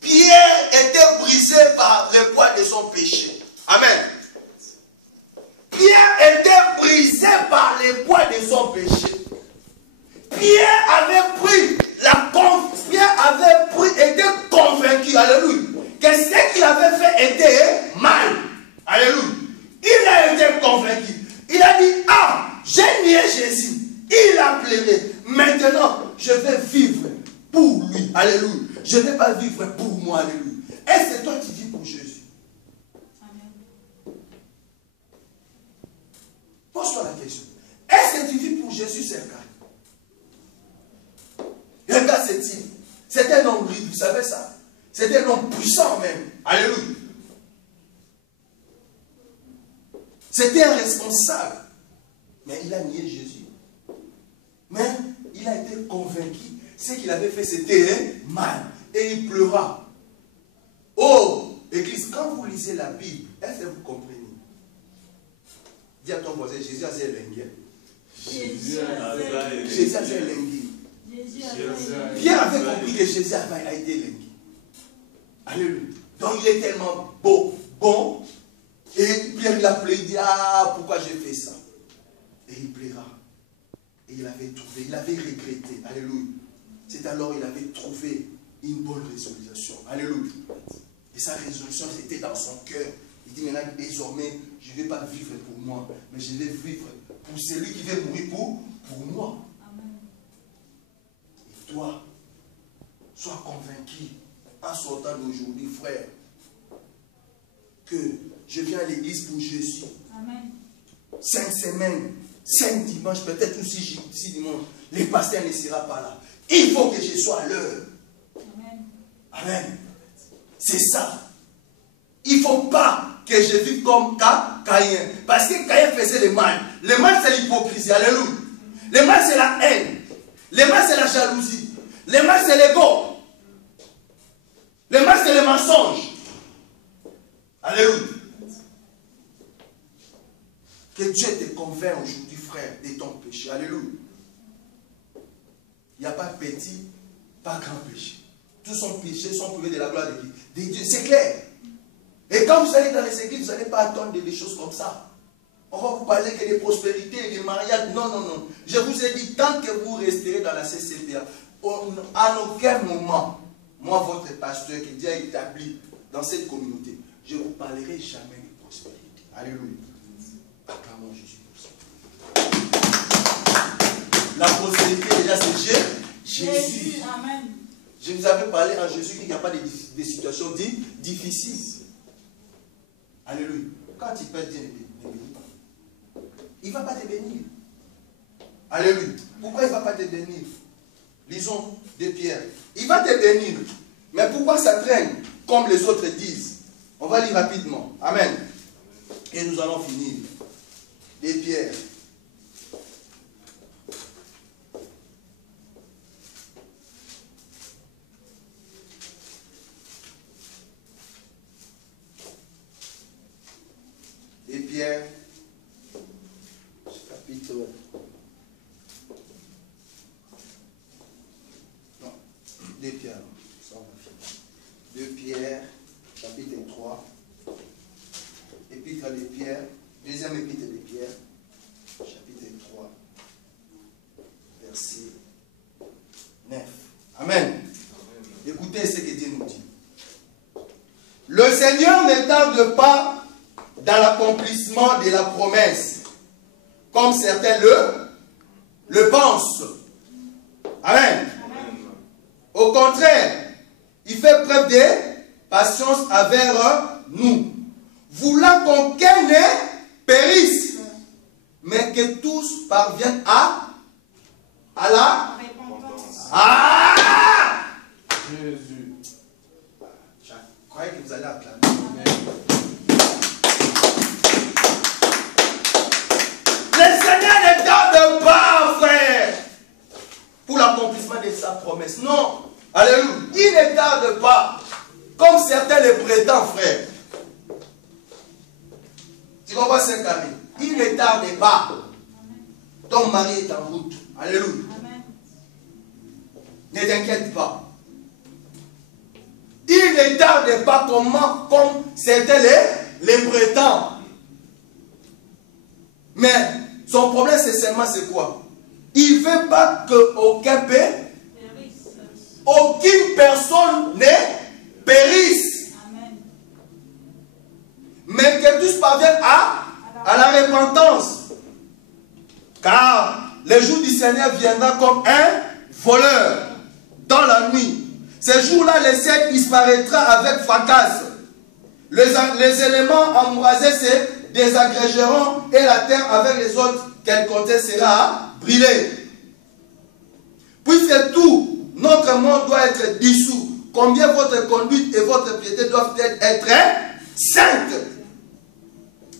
Pierre était brisé par le poids de son péché. Amen. Pierre était brisé par le poids de son péché. Pierre avait était convaincu, alléluia, que ce qu'il avait fait était mal. Alléluia. Il a été convaincu. Il a dit: Ah, j'ai nié Jésus. Il a pleuré. Maintenant, je vais vivre pour lui. Alléluia. Je ne vais pas vivre pour moi. Alléluia. Est-ce que toi tu vis pour Jésus? Amen. Pose-toi la question. Est-ce que tu vis pour Jésus, c'est le cas? Regarde ce type. C'était un homme riche, vous savez ça? C'était un homme puissant même. Alléluia. C'était un responsable. Mais il a nié Jésus. Mais il a été convaincu. Ce qu'il avait fait, c'était mal. Et il pleura. Oh, Église, quand vous lisez la Bible, est-ce que vous comprenez? Dis à ton voisin: Jésus a ses lingues. Jésus a ses lingues. Pierre avait compris que Jésus a été lingué. Alléluia. Donc il est tellement beau, bon. Et Pierre il a pleuré, il dit: Ah, pourquoi j'ai fait ça? Et il pleura. Et il avait trouvé, il avait regretté. Alléluia. C'est alors il avait trouvé une bonne résolution. Alléluia. Et sa résolution, c'était dans son cœur. Il dit maintenant, désormais, je ne vais pas vivre pour moi, mais je vais vivre pour celui qui veut mourir pour moi. Amen. Et toi, sois convaincu en sortant d'aujourd'hui, frère, que je viens à l'église pour Jésus. Amen. 5 semaines, 5 dimanches, peut-être aussi 6 dimanches, les pasteurs ne seront pas là. Il faut que je sois à l'heure. Amen. Amen. C'est ça. Il ne faut pas que je vive comme Caïn. Parce que Caïn faisait le mal. Le mal, c'est l'hypocrisie. Alléluia. Le mal, c'est la haine. Le mal, c'est la jalousie. Le mal, c'est l'ego. Le mal, c'est le mensonge. Alléluia. Que Dieu te convainc aujourd'hui, frère, de ton péché. Alléluia. Il n'y a pas petit, pas grand péché. Tous sont péchés, sont privés de la gloire de Dieu. C'est clair. Et quand vous allez dans les églises, vous n'allez pas attendre des choses comme ça. On va vous parler que des prospérités, des mariages. Non, non, non. Je vous ai dit, tant que vous resterez dans la CCPA, à aucun moment, moi, votre pasteur que Dieu a établi dans cette communauté, je ne vous parlerai jamais de prospérité. Alléluia. Acclamons Jésus pour ça. La prospérité, déjà, c'est Jésus. Amen. Je vous avais parlé en Jésus qu'il n'y a pas de situations difficiles. Alléluia. Quand il peut Dieu ne bénit pas, il ne va pas te bénir. Alléluia. Pourquoi il ne va pas te bénir? Lisons de Pierre. Il va te bénir. Mais pourquoi ça traîne comme les autres disent? On va lire rapidement. Amen. Et nous allons finir. De Pierre. Et Pierre, chapitre... Non, de Pierre, ça on va finir. De Pierre, chapitre 3, épître de Pierre, deuxième épître de Pierre, chapitre 3, verset 9. Amen. Écoutez ce que Dieu nous dit. Le Seigneur ne tarde pas dans l'accomplissement de la promesse, comme certains le pensent. Amen. Amen. Au contraire, il fait preuve de patience envers nous, voulant qu'aucun ne périsse, mais que tous parviennent à la repentance. Ah! Jésus. Je croyais que vous allez acclamer. Le Seigneur ne tarde pas, frère, pour l'accomplissement de sa promesse. Non. Alléluia. Il ne tarde pas, comme certains le prétendent, frère. Tu comprends ce carré? Il ne tarde pas. Ton mari est en route. Alléluia. Amen. Ne t'inquiète pas. Il ne tarde pas comme certains les prétendent. Mais son problème, c'est seulement c'est quoi? Il ne veut pas qu'aucun aucune personne ne périsse. Amen. Mais que tous parviennent à la repentance. Car le jour du Seigneur viendra comme un voleur dans la nuit. Ce jour-là, le ciel disparaîtra avec fracas. Les éléments embrasés se désagrégeront et la terre avec les autres qu'elle contenait sera brûlée. Puisque tout notre monde doit être dissous, combien votre conduite et votre piété doivent être saintes.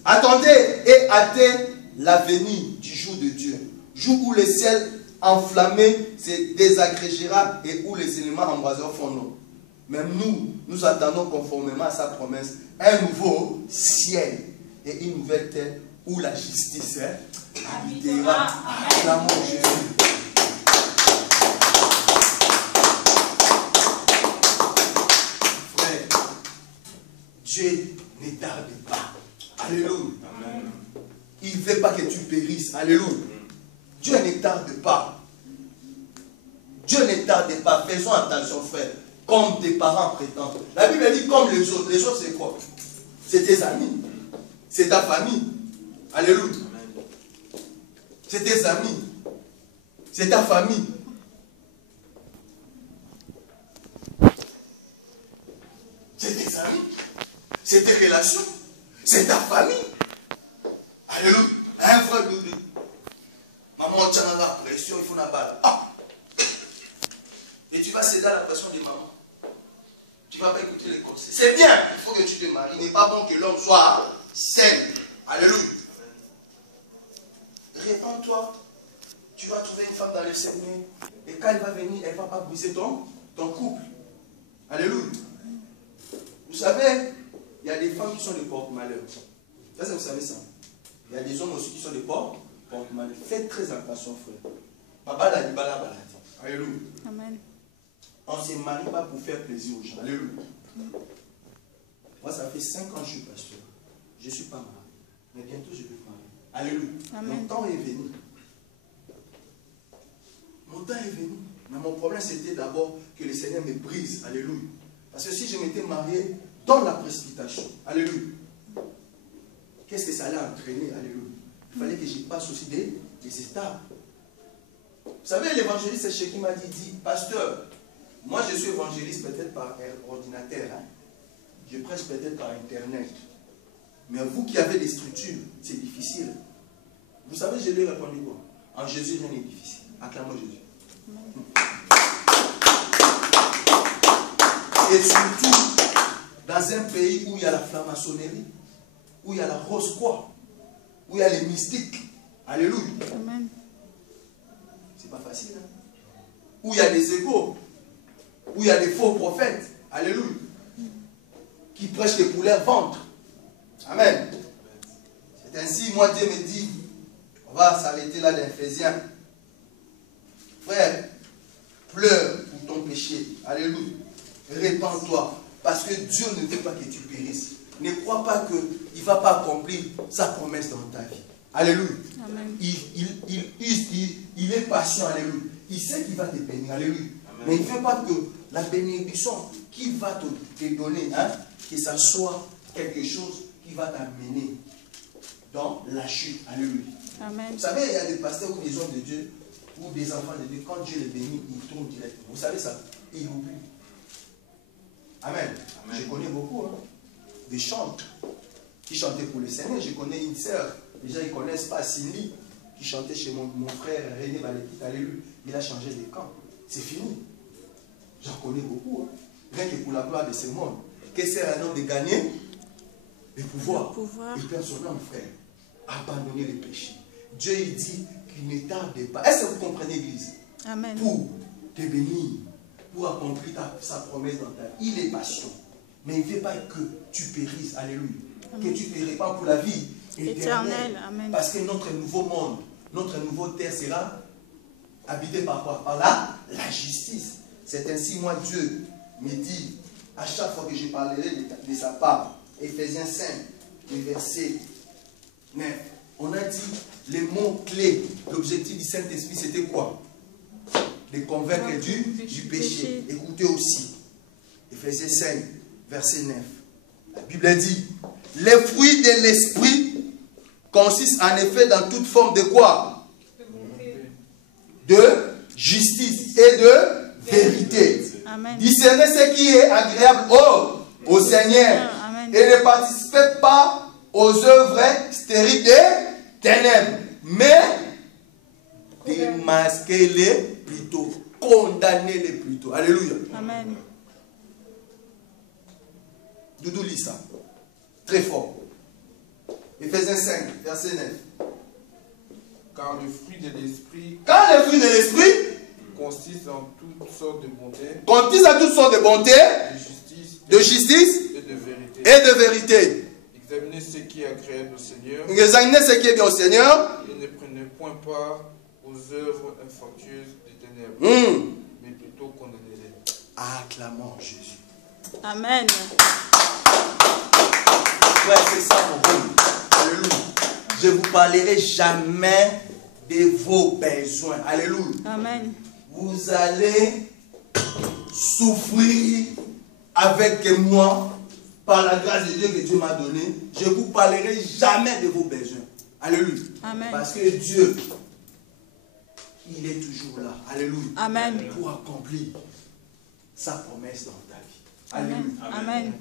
Attendez et hâtez la venue du jour de Dieu. Jour où le ciel enflammé se désagrégera et où les éléments embrasés fondront. Même nous attendons conformément à sa promesse un nouveau ciel et une nouvelle terre où la justice habitera. L'amour de Jésus. Frère, Dieu ne tarde pas. Alléluia. Amen. Il ne veut pas que tu périsses. Alléluia. Dieu ne tarde pas. Dieu ne tarde pas. Faisons attention, frère. Comme tes parents prétendent. La Bible dit comme les autres. Les autres, c'est quoi? C'est tes amis. c'est ta famille. Alléluia. C'est tes amis. C'est ta famille. C'est tes amis. C'est tes relations. C'est ta famille. Alléluia. Un frère nous dit, maman, tu as la pression, il faut la balle. Ah! Et tu vas céder à la pression de maman. Tu ne vas pas écouter les conseils. C'est bien, il faut que tu te maries. Il n'est pas bon que l'homme soit sain. Alléluia. Répands-toi. Tu vas trouver une femme dans le Seigneur. Et quand elle va venir, elle ne va pas briser ton couple. Alléluia. Vous savez, il y a des femmes qui sont des porte-malheur. Est-ce que vous savez ça? Il y a des hommes aussi qui sont des porte-malheur. Faites très attention, frère. Papa l'a dit, bala baladi. Alléluia. Amen. On ne se marie pas pour faire plaisir aux gens. Alléluia. Moi, ça fait 5 ans que je suis pasteur. Je ne suis pas marié. Mais bientôt, je vais me marier. Alléluia. Amen. Mon temps est venu. Mon temps est venu. Mais mon problème, c'était d'abord que le Seigneur me brise. Alléluia. Parce que si je m'étais marié dans la précipitation, alléluia, qu'est-ce que ça allait entraîner? Alléluia. Il fallait que j'y passe aussi des étapes. Vous savez, l'évangéliste qui m'a dit, pasteur, moi je suis évangéliste peut-être par ordinateur, hein. Je prêche peut-être par internet. Mais vous qui avez des structures, c'est difficile. Vous savez, je lui ai répondu quoi? En Jésus, rien n'est difficile. Acclamons Jésus. Et surtout, dans un pays où il y a la franc-maçonnerie, où il y a la rose-croix, où il y a les mystiques. Alléluia. Amen. C'est pas facile. Hein? Où il y a des égaux, où il y a des faux prophètes. Alléluia. Qui prêchent que pour leur ventre. Amen. C'est ainsi, moi, Dieu me dit, on va s'arrêter là d'Éphésiens. Frère, pleure pour ton péché. Alléluia. Répands-toi. Parce que Dieu ne veut pas que tu périsses. Ne crois pas qu'il ne va pas accomplir sa promesse dans ta vie. Alléluia. Amen. Il est patient. Alléluia. Il sait qu'il va te bénir. Alléluia. Amen. Mais il ne veut pas que la bénédiction qu'il va te donner, hein, que ça soit quelque chose qui va t'amener dans la chute. Alléluia. Amen. Vous savez, il y a des pasteurs ou des hommes de Dieu ou des enfants de Dieu, quand Dieu les bénit, ils tournent directement. Vous savez ça? Ils oublient. Amen. Amen. Je connais beaucoup, hein, des chantres qui chantaient pour le Seigneur. Je connais une sœur, déjà ils ne connaissent pas, Cindy, qui chantait chez mon frère René Valétit. Alléluia. Il a changé de camp. C'est fini. J'en connais beaucoup. Hein. Rien que pour la gloire de ce monde. Qu'est-ce que c'est un homme de gagner le pouvoir. Il perd son homme, frère. Abandonner les péchés. Dieu, il dit qu'il ne tarde pas. Est-ce que vous comprenez, Église? Amen. Pour te bénir, pour accomplir sa promesse dans ta vie. Il est patient. Mais il ne veut pas que tu périsses. Alléluia. Amen. Que tu te répands pour la vie éternelle. Amen. Parce que notre nouveau monde, notre nouveau terre sera habité par quoi? Par la justice. C'est ainsi, moi, Dieu me dit, à chaque fois que je parlerai de sa part, Éphésiens 5, le verset 9, on a dit les mots clés. L'objectif du Saint-Esprit, c'était quoi? De convaincre du péché. Écoutez aussi, Éphésiens 5, verset 9. La Bible dit, les fruits de l'Esprit consistent en effet dans toute forme de quoi? De justice et de vérité. Amen. Discernez ce qui est agréable au Seigneur. Amen. Et ne participez pas aux œuvres stériles des ténèbres, mais démasquez-les plutôt, condamnez-les plutôt. Alléluia. Amen. Doudou lit ça. Très fort. Éphésiens 5, verset 9. Car le fruit de l'esprit. Quand le fruit de l'esprit consiste en toutes sortes de bonté. Consiste en toutes sortes de bonté. De justice. Et de vérité. Et de vérité. Examinez ce qui est agréable au Seigneur. Examinez ce qui est bien au Seigneur. Et ne prenez point part aux œuvres infructueuses des ténèbres. Mais plutôt condamnez-les. Acclamons Jésus. Amen. Ouais, c'est ça mon rôle. Alléluia. Je ne vous parlerai jamais de vos besoins. Alléluia. Amen. Vous allez souffrir avec moi par la grâce de Dieu que Dieu m'a donnée, je ne vous parlerai jamais de vos besoins. Alléluia. Amen. Parce que Dieu, il est toujours là. Alléluia. Amen. Pour accomplir sa promesse dans ta vie. Amen. Alléluia. Amen.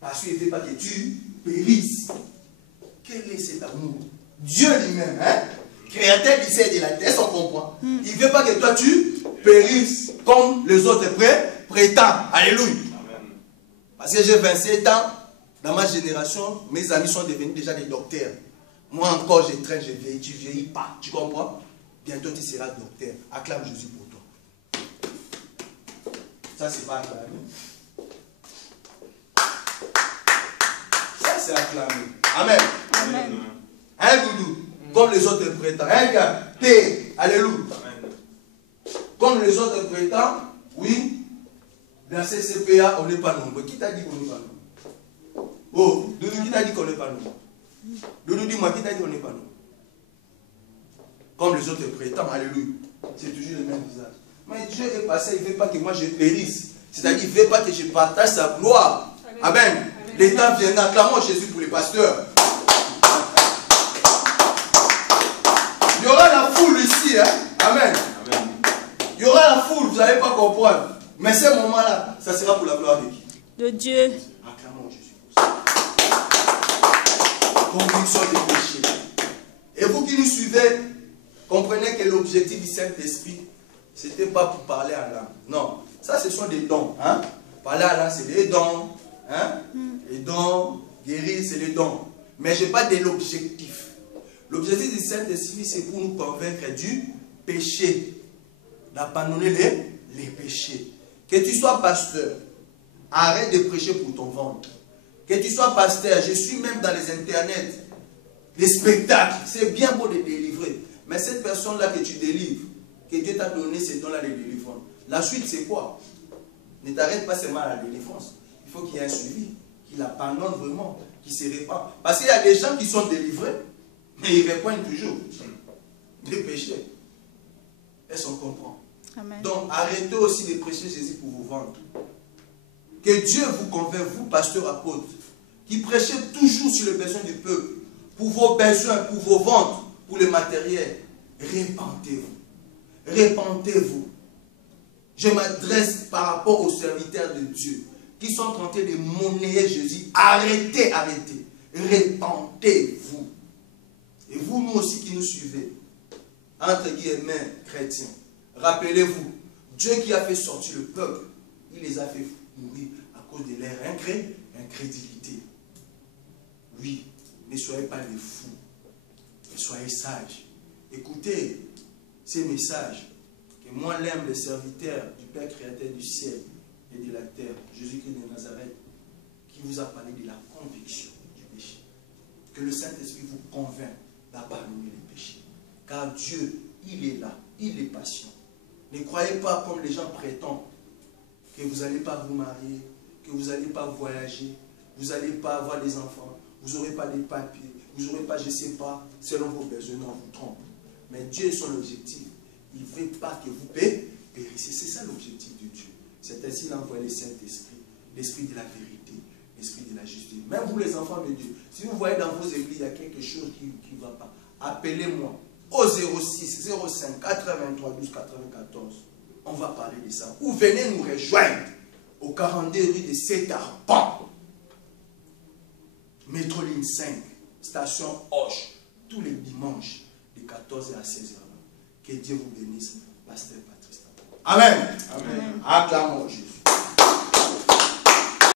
Parce qu'il ne veut pas que tu périsses. Quel est cet amour? Dieu lui-même, hein? Créateur du ciel et de la terre, on comprend. Il ne veut pas que toi tu périsses comme les autres prétendent. Alléluia. Amen. Parce que j'ai 27 ans, dans ma génération, mes amis sont devenus déjà des docteurs. Moi encore, je traîne, je vieillis, tu ne vieillis pas. Tu comprends? Bientôt tu seras docteur. Acclame Jésus pour toi. Ça, c'est pas acclamé. Ça, c'est acclamé. Amen. Amen. Un doudou, comme les autres prétendent. Un gars, T. Alléluia. Amen. Comme les autres prétendent, oui. Dans CCPA, on n'est pas nombreux. Qui t'a dit qu'on n'est pas nombreux? Oh, Doudou, qui t'a dit qu'on n'est pas nombreux? Doudou, dis-moi, qui t'a dit qu'on n'est pas nombreux? Comme les autres prétendent, alléluia. C'est toujours le même visage. Mais Dieu est passé, il ne veut pas que moi je périsse. C'est-à-dire, il ne veut pas que je partage sa gloire. Amen. Amen. Les temps viennent, acclamons Jésus pour les pasteurs. Il y aura la foule ici, hein? Amen. Amen. Il y aura la foule, vous n'allez pas comprendre. Mais ce moment-là, ça sera pour la gloire de qui? De Dieu. Acclamons Jésus pour ça. Conviction des péchés. Et vous qui nous suivez, comprenez que l'objectif du Saint-Esprit, ce n'était pas pour parler à l'âme. Non, ça ce sont des dons. Hein? Parler à l'âme, c'est des dons. Hein? Les dons, guérir, c'est les dons. Mais je n'ai pas de l'objectif. L'objectif du Saint-Esprit, c'est pour nous convaincre du péché. D'abandonner les péchés. Que tu sois pasteur, arrête de prêcher pour ton ventre. Que tu sois pasteur, je suis même dans les internets, les spectacles, c'est bien beau de délivrer. Mais cette personne-là que tu délivres, que Dieu t'a donné ces dons-là de délivrance, la suite c'est quoi? Ne t'arrête pas seulement à la délivrance. Il faut qu'il y ait un suivi, qu'il abandonne vraiment, qu'il se répand. Parce qu'il y a des gens qui sont délivrés, mais ils répondent toujours des péchés. Est-ce qu'on comprend? Amen. Donc arrêtez aussi de prêcher Jésus pour vous vendre. Que Dieu vous convainc, vous, pasteurs apôtres, qui prêchez toujours sur le besoin du peuple, pour vos besoins, pour vos ventes, pour le matériel. Répentez-vous. Répentez-vous. Je m'adresse par rapport aux serviteurs de Dieu qui sont tentés de monnayer Jésus. Arrêtez, arrêtez. Répentez-vous. Et vous, nous aussi qui nous suivez, entre guillemets, chrétiens, rappelez-vous, Dieu qui a fait sortir le peuple, il les a fait mourir à cause de leur incrédulité. Oui, ne soyez pas des fous, mais soyez sages. Écoutez ces messages que moi l'aime, le serviteur du Père créateur du ciel et de la terre, Jésus-Christ de Nazareth, qui vous a parlé de la conviction du péché. Que le Saint-Esprit vous convainc d'abandonner les péchés. Car Dieu, il est là, il est patient. Ne croyez pas comme les gens prétendent que vous n'allez pas vous marier, que vous n'allez pas voyager, vous n'allez pas avoir des enfants, vous n'aurez pas des papiers, vous n'aurez pas, je ne sais pas, selon vos besoins, on vous trompe. Mais Dieu est son objectif. Il ne veut pas que vous périssiez. C'est ça l'objectif de Dieu. C'est ainsi qu'il a envoyé le Saint-Esprit, l'Esprit de la vérité, l'Esprit de la justice. Même vous les enfants de Dieu, si vous voyez dans vos églises, il y a quelque chose qui ne va pas, appelez-moi au 06 05 83 12 94. On va parler de ça. Ou venez nous rejoindre au 42 rue de Saint-Arpent. Métro ligne 5, station Hoche, tous les dimanches de 14h à 16h. Que Dieu vous bénisse, Pasteur Patrice. Amen. Amen. Acclamons Jésus.